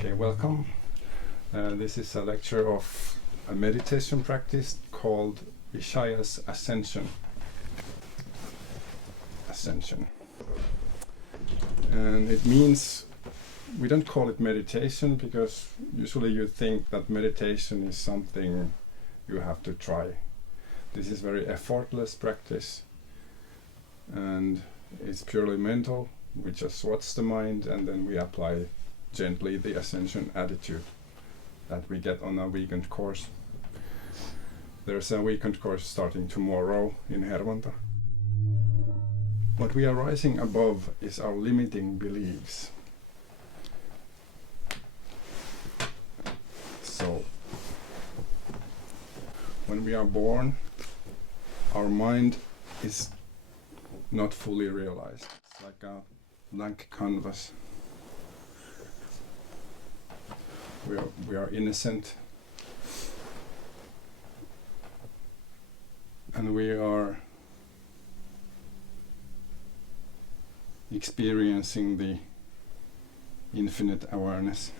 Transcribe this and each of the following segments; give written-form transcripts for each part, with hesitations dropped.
Okay, welcome. This is a lecture of a meditation practice called Ishayas Ascension. Ascension. And it means, we don't call it meditation because usually you think that meditation is something you have to try. This is very effortless practice and it's purely mental. We just watch the mind and then we apply gently the Ascension attitude that we get on a weekend course. There's a weekend course starting tomorrow in Hervanta. What we are rising above is our limiting beliefs. So, when we are born, our mind is not fully realized. It's like a blank canvas. We are innocent, and we are experiencing the infinite awareness.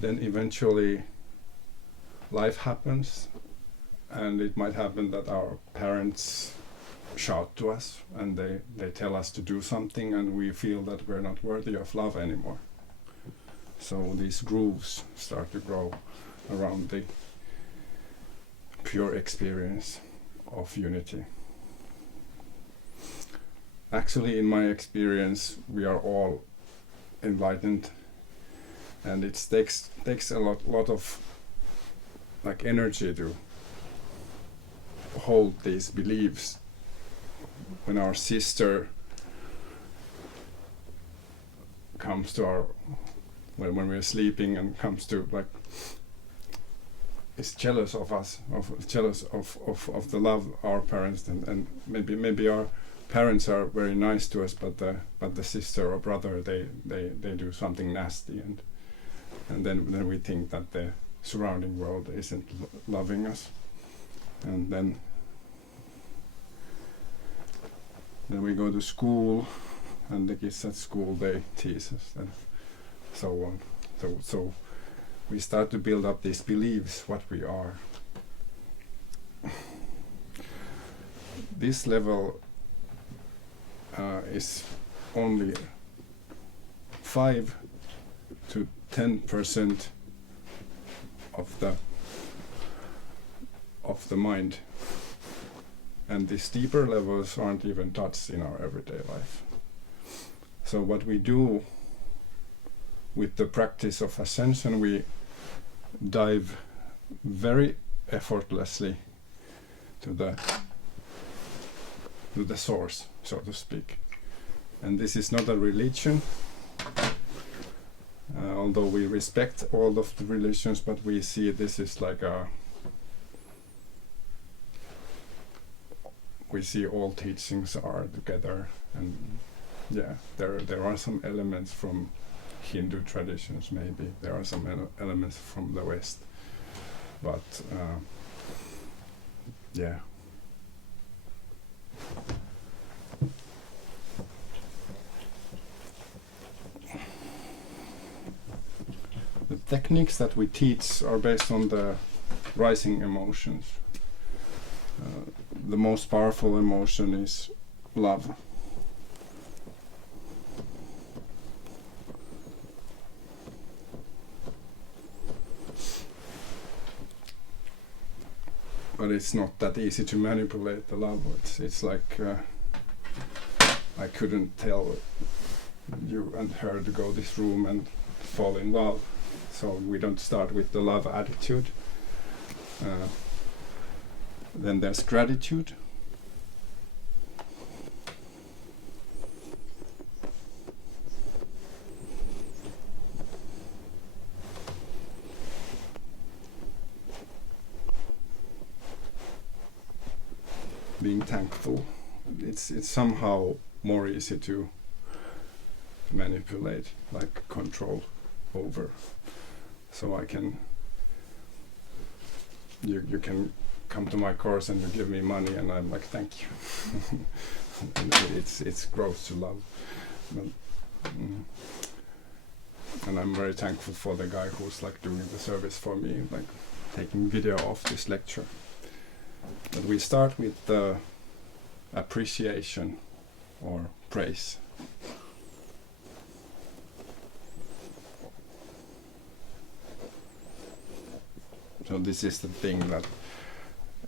Then eventually life happens, and it might happen that our parents shout to us and they tell us to do something and we feel that we're not worthy of love anymore. So these grooves start to grow around the pure experience of unity. Actually, in my experience, we are all enlightened, and it takes a lot of like energy to hold these beliefs. When our sister comes to our, when we're sleeping and comes to like, is jealous of us, jealous of the love our parents and maybe our parents are very nice to us, but the sister or brother they do something nasty and then we think that the surrounding world isn't loving us, and then we go to school, and the kids at school they tease us and so on. So we start to build up these beliefs what we are. This level is only 5 to 10% of the mind. And these deeper levels aren't even touched in our everyday life. So what we do with the practice of Ascension, we dive very effortlessly to the source, so to speak. And this is not a religion, although we respect all of the religions, but we see this is like we see all teachings are together, and yeah, there are some elements from Hindu traditions, maybe there are some elements from the West, but yeah. The techniques that we teach are based on the rising emotions. The most powerful emotion is love. But it's not that easy to manipulate the love. It's like I couldn't tell you and her to go this room and fall in love. So we don't start with the love attitude. Then there's gratitude. Being thankful. It's somehow more easy to manipulate, like control over. So I can, you can come to my course and you give me money and I'm like, thank you. And it's grows to love. But Mm. And I'm very thankful for the guy who's like doing the service for me, like taking video of this lecture. But we start with the appreciation or praise. So this is the thing that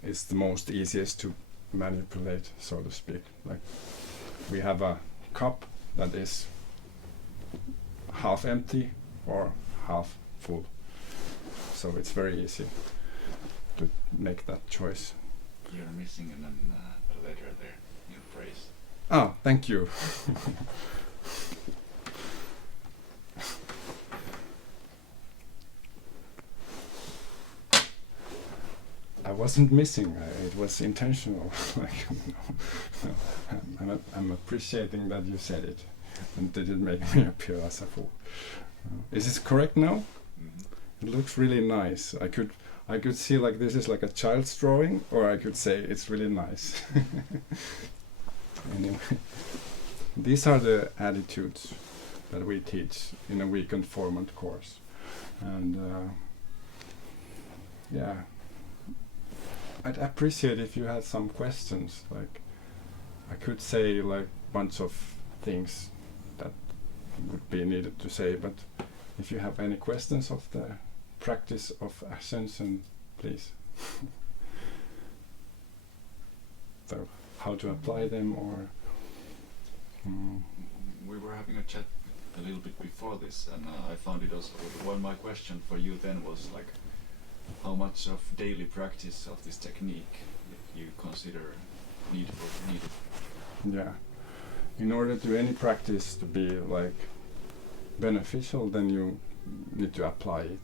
is the most easiest to manipulate, so to speak. Like we have a cup that is half empty or half full. So it's very easy to make that choice. You're missing a letter there in praise. Ah, thank you. I wasn't missing. It was intentional. Like, I'm appreciating that you said it, and didn't make me appear as a fool. Is this correct now? Mm-hmm. It looks really nice. I could see like this is like a child's drawing, or I could say it's really nice. Anyway, these are the attitudes that we teach in a weekend format course, and yeah. I'd appreciate if you had some questions. Like, I could say like bunch of things that would be needed to say, but if you have any questions of the practice of Ascension, please. So, how to apply them, or we were having a chat a little bit before this, and I found it also. Well, my question for you then was like, how much of daily practice of this technique you consider needed? Yeah. In order to any practice to be like beneficial, then you need to apply it.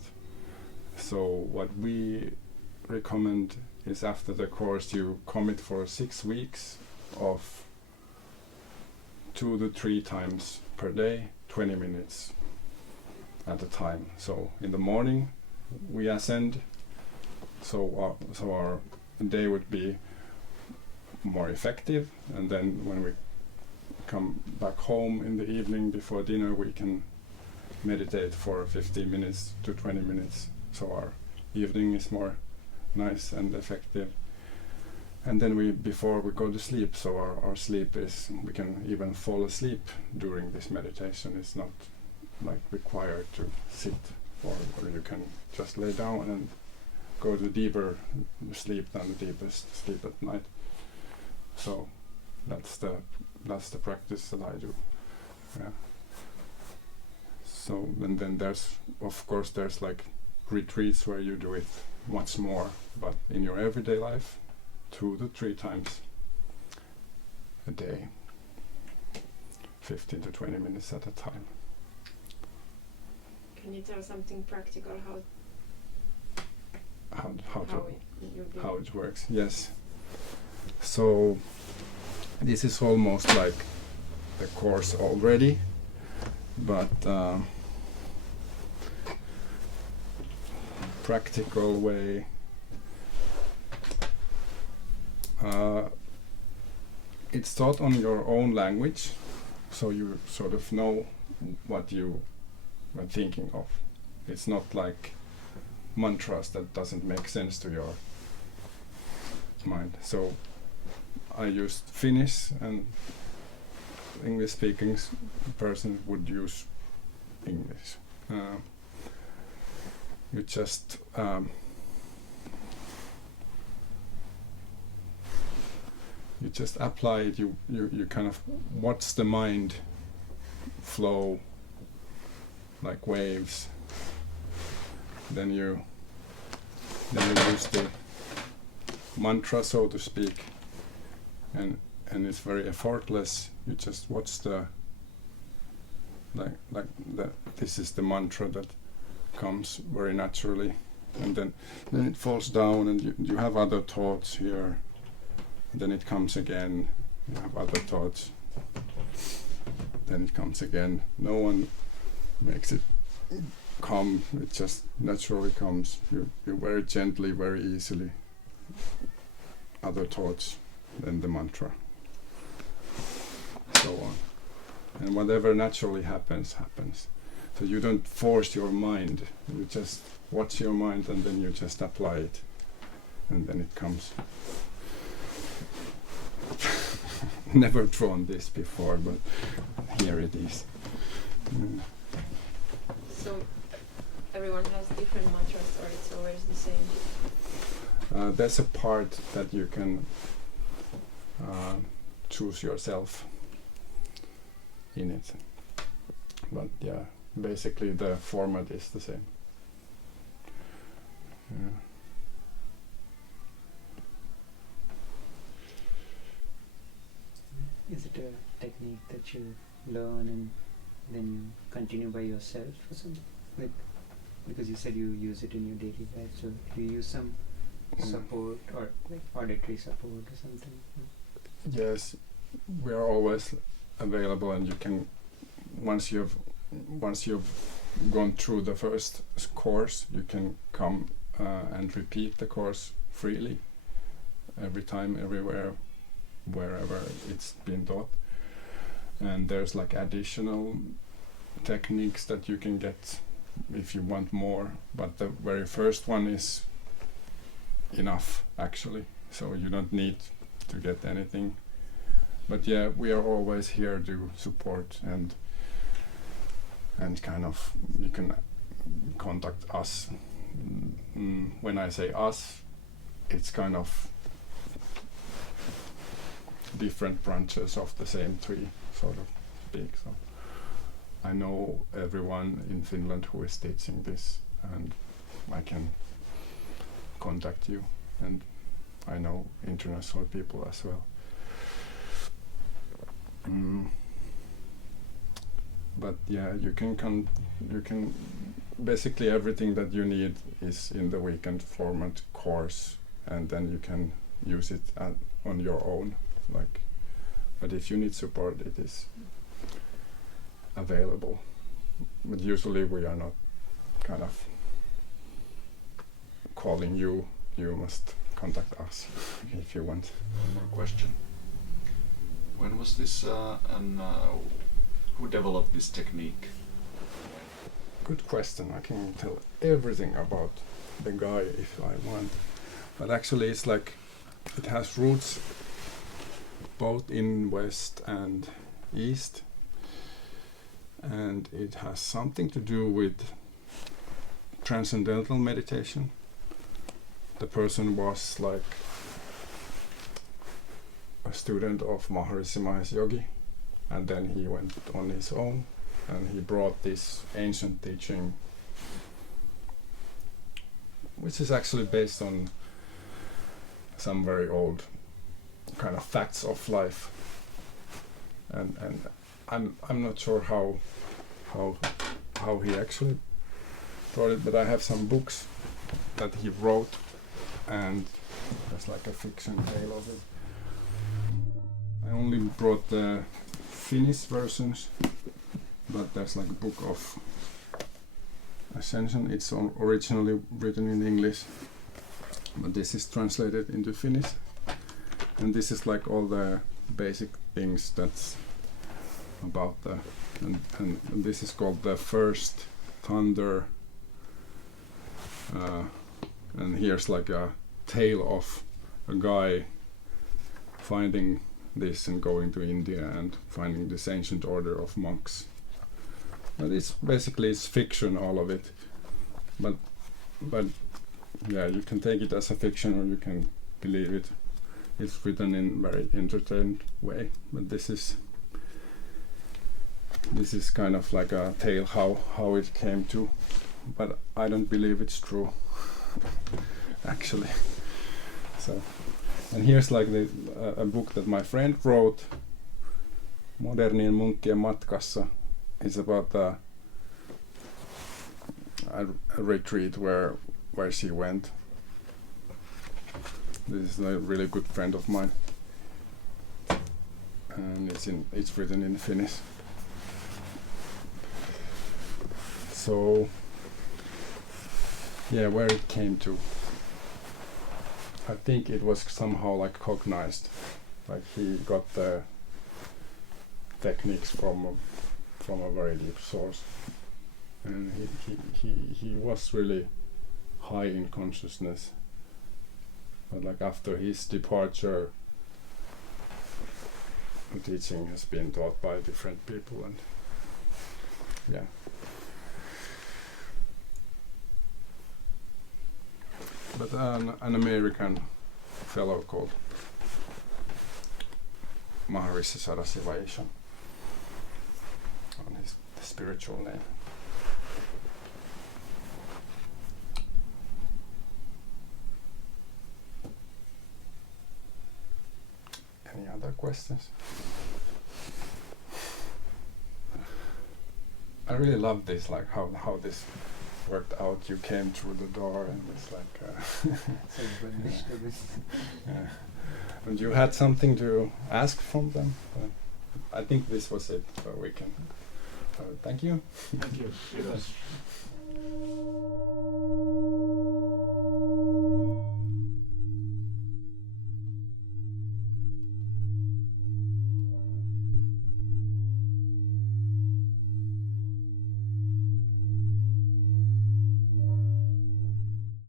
So what we recommend is after the course you commit for 6 weeks of 2 to 3 times per day, 20 minutes at a time. So in the morning we ascend, so our day would be more effective, and then when we come back home in the evening before dinner we can meditate for 15 minutes to 20 minutes, so our evening is more nice and effective. And then before we go to sleep, so our sleep is, we can even fall asleep during this meditation. It's not like required to sit, or you can just lay down and go to deeper sleep than the deepest sleep at night. So that's the practice that I do. Yeah. So and then there's, of course, there's like retreats where you do it much more, but in your everyday life, 2 to 3 times a day, 15 to 20 minutes at a time. Can you tell something practical how it works? Yes. So this is almost like the course already, but practical way. It's taught on your own language, so you sort of know what you are thinking of. It's not like mantras that doesn't make sense to your mind. So I used Finnish, and English-speaking person would use English. You just apply it. You kind of watch the mind flow like waves. Then you use the mantra, so to speak, and it's very effortless. You just watch the this is the mantra that comes very naturally, and then it falls down, and you have other thoughts here, and then it comes again, you have other thoughts, then it comes again. No one makes it come, it just naturally comes. You very gently, very easily, other thoughts, then the mantra, so on. and whatever naturally happens. So you don't force your mind, you just watch your mind and then you just apply it, and then it comes. Never drawn this before, but here it is. So everyone has different mantras, or it's always the same? There's a part that you can choose yourself in it, but yeah, basically the format is the same. Is it a technique that you learn and then you continue by yourself or something? Like, because you said you use it in your daily life, so do you use some support or like auditory support or something? Yes, we are always available, and you can once you've gone through the first course, you can come and repeat the course freely every time, everywhere, wherever it's been taught. And there's like additional techniques that you can get if you want more, but the very first one is enough actually, so you don't need to get anything. But yeah, we are always here to support, and kind of you can contact us. When I say us, it's kind of different branches of the same tree, sort of big. So I know everyone in Finland who is teaching this, and I can contact you, and I know international people as well. But yeah, you can basically everything that you need is in the weekend format course, and then you can use it on your own. Like, but if you need support, it is available. But usually we are not kind of calling you. You must contact us if you want. One more question. When was this and who developed this technique? Good question. I can tell everything about the guy if I want. But actually it's like it has roots both in West and East. And it has something to do with transcendental meditation. The person was like a student of Maharishi Mahesh Yogi, and then he went on his own and he brought this ancient teaching, which is actually based on some very old kind of facts of life, and I'm not sure how he actually brought it, but I have some books that he wrote, and there's like a fiction tale of it. I only brought the Finnish versions, but there's like a book of Ascension. It's originally written in English, but this is translated into Finnish, and this is like all the basic things that's about the and this is called the First Thunder, and here's like a tale of a guy finding this and going to India and finding this ancient order of monks. But it's basically it's fiction, all of it, but yeah, you can take it as a fiction or you can believe it. It's written in very entertained way, but this is kind of like a tale how it came to, but I don't believe it's true actually. So, and here's like a book that my friend wrote, Modernien munkkien matkassa. It's about a retreat where she went. This is a really good friend of mine, and it's written in Finnish. So yeah, where it came to, I think it was somehow like cognized, like he got the techniques from a very deep source, and he was really high in consciousness. But like after his departure, the teaching has been taught by different people, and yeah. But an American fellow called Maharishi Sarasivayeshan, on his spiritual name. Any other questions? I really love this, like how this worked out. You came through the door and it's like yeah. And you had something to ask from them. I think this was it, so we can thank you. Thank you.